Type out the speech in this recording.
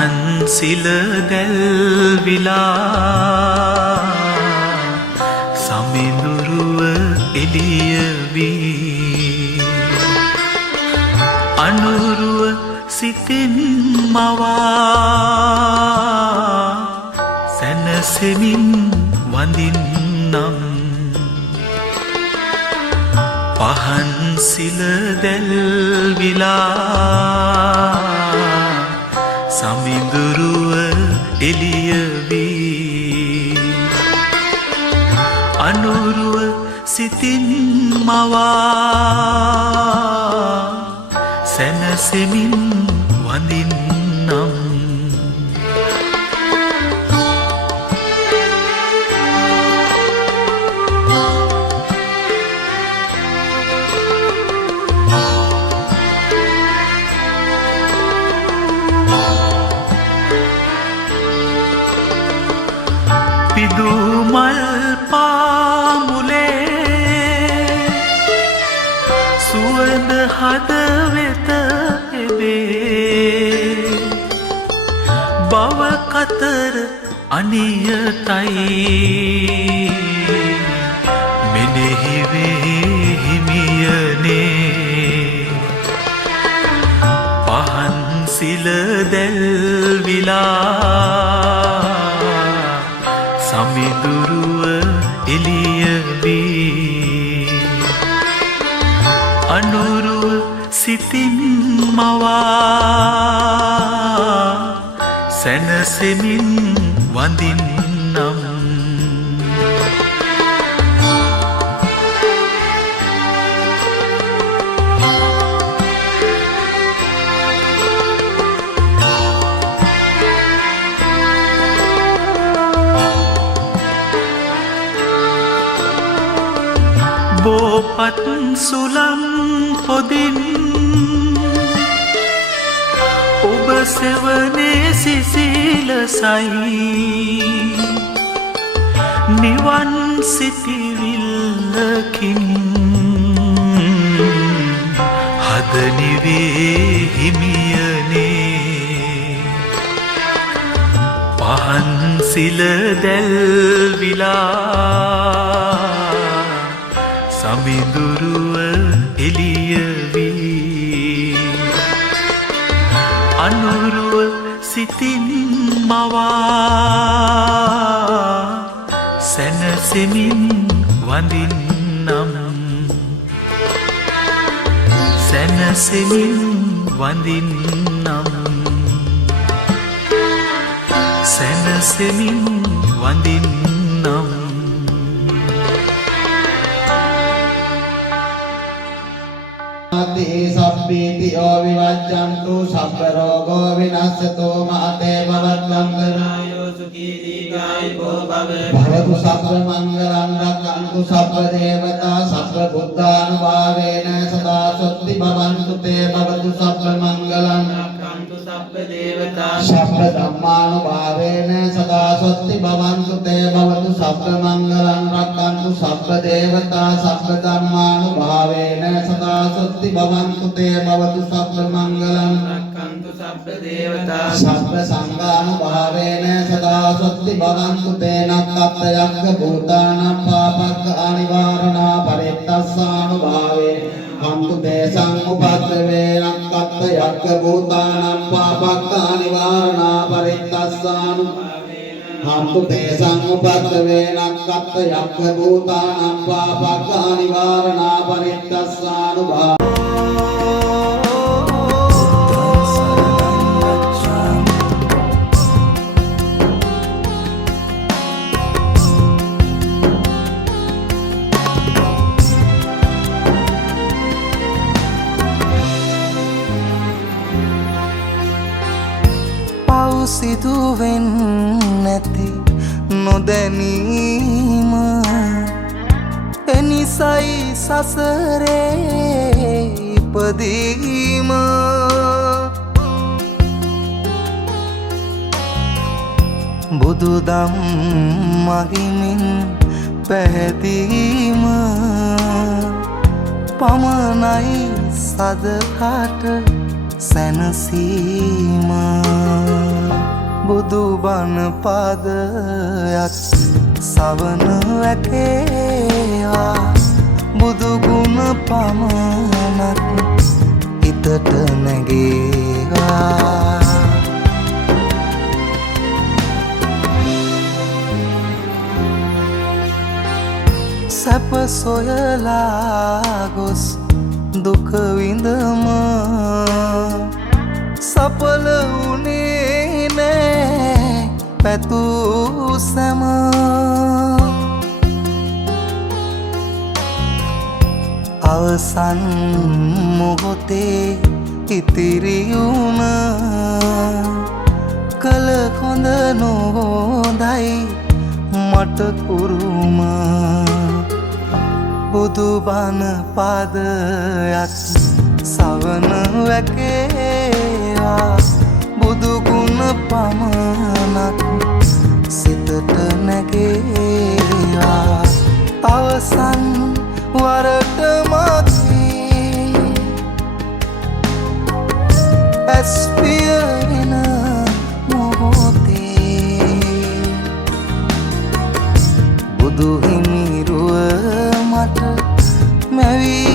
පහන්සිල දැල්විලා සමිඳුරුව එළිය වී අනුරුව සිතින් මවා සැනසෙමින් වඳින්නම් පහන්සිල දැල්විලා සමිඳුරුව එළිය වී අනුරුව සිතින් මවා සැනසෙමින් වඳින්නම් පිදුමල් පාමුලේ සුවඳ හදවෙත එබේ බව කතර අනියතයි මෙනෙහි වේ හිමියනේ පහන්සිල දැල්විලා සමිඳුරුව එළිය වී අනුරුව සිතින් මවා සැනසෙමින් වඳින්නම් බෝපත් සුලම් පොදින් ඔබ සෙවනේ සිසිලසයි නිවන් සිතිවිල්ලකින් හද නිවේ හිමියනේ පහන්සිල දැල්විලා සමිඳුරුව එළිය වී අනුරුව සිතින් මවා සැනසෙමින් වඳින්නම් සැනසෙමින් වඳින්නම් සැනසෙමින් වඳින්නම් සබ්බීතියෝ විවච්ඡන්තු සබ්බ රෝගෝ විනස්සතෝ මාතේ භවත්වංගනායෝ සුඛී දීඝායුකෝ භවතු සබ්බ මංගලං රක්ඛන්තු සබ්බ දේවතා සබ්බ බුද්ධානුභාවේන සදා සොත්ති භවන්තු තේ භවතු සබ්බ මංගලං රක්ඛන්තු සබ්බ දේවතා සබ්බ ධම්මානුභාවේන සදා සොත්ති භවන්තු තේ භවතු සබ්බ මංගලං රක්ඛන්තු සබ්බ දේවතා සබ්බ ධම්මානුභාවේන සදා සොත්ති භවන්තු තේ භවතු සබ්බ මංගලං රක්ඛන්තු සබ්බ දේවතා සබ්බ සංඝානුභාවේන සදා සොත්ති භවන්තු තේ නක්ඛත් යක්ඛ භූතානං පාපක්ඛ අනිවාරණා පරිත්තස්සානුභාවේ හන්තු දේසං උපද්දවේ නක්ඛත් යක්ඛ භූතානං පාපක්ඛ අනිවාරණා පරිත්තස්සානුභාවේ හන්තු දේසං උපද්දවේ නක්ඛත් යක්ඛ භූතානං පාපක්ඛ අනිවාරණා පරිත්තස්සානුභාවේ සිදුවෙන් නැති නොදැනීම එනිසයි සසරේ ඉපදීම බුදුදම් මහිමින් පැහැදීම පමණයි සදහට සැනසීම බුදු බණ පාදයක් සවන වැකේවා බුදු ගුණ පමණක් හිතට නැගේවා සැප සොයලා ගොස් දුක විඳම සඵල වුණේ නෑ පැතූ සැම අවසන් මොහොතේ ඉතිරි වුණ කල හොඳ නොහොඳයි මට කුරුම බුදු බණ පාදයක් සවන වැකේවා බුදු ගුණ පමණක් සිතට නැගේවා අවසන් වරට මගේ ඇස් පියවෙන මොහොතේ බුදු හිමිරුව මට මැවී